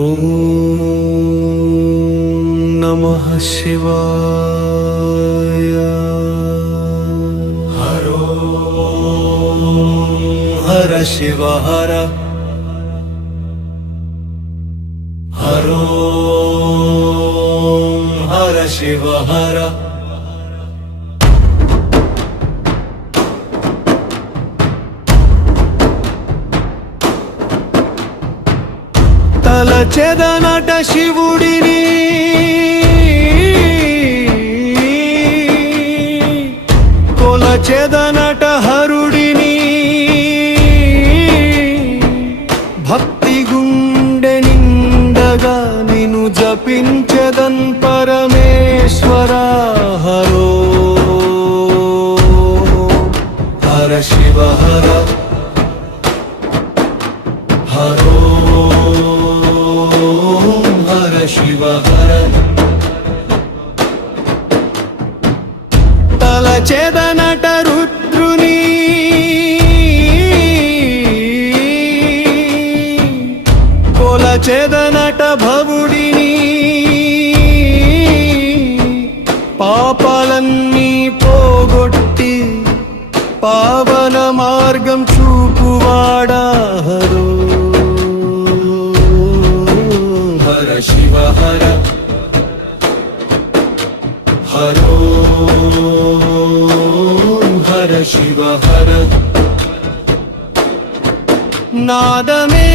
ఓం నమః శివాయ. హరో హర శివ హర, హరో హర శివ హర. తలచెదనట శివుడిని, కొలచెదనట హరుడిని, భక్తి గుండె నిండగా నిన్ను జపించెదన్ పరమేశ్వర. హరో హర శివ హర, హరో హర శివ హర. తలచెదనట రుద్రుని, కొలచెదనట భవుడిని, పాపాలన్నీ పోగొట్టి పావన మార్గం చూపువాడా. హరో హర శివ హర, హరో హర శివ హర. నాదమే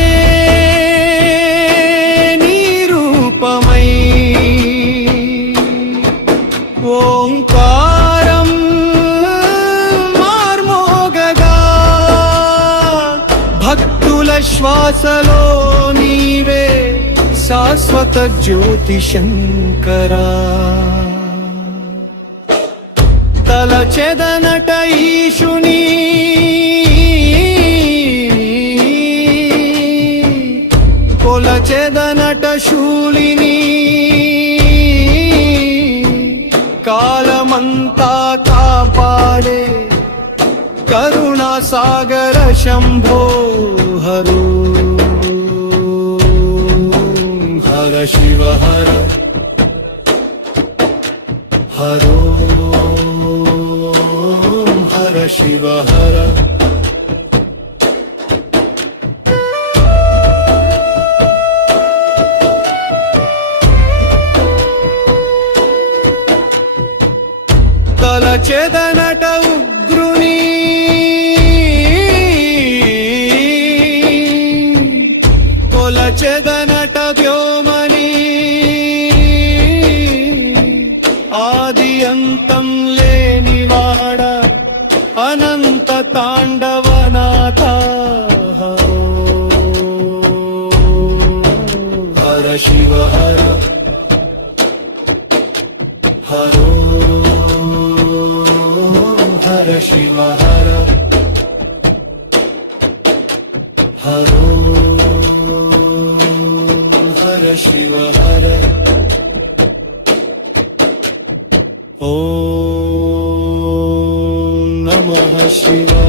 నీ రూపమై, ఓంకారం మార్మోగగా, భక్తుల శ్వాసలో నీవే శాశ్వత జ్యోతి శంకరా. తలచెదనట ఈశుని, కొలచెదనట శూలిని, కాలమంతా కాపాడే కరుణా సాగర శంభో. హరో హర శివ హర, హరో హర శివ హర. తలచెదనట ఉగ్రుని, కొలచెదనట వ్యోమని, ఆది అంతం లేనివాడ అనంత తాండవనాథ. హర శివ హర, హరో హర శివ హర, హరో హర శివ హర. ఓం నమః శివాయ.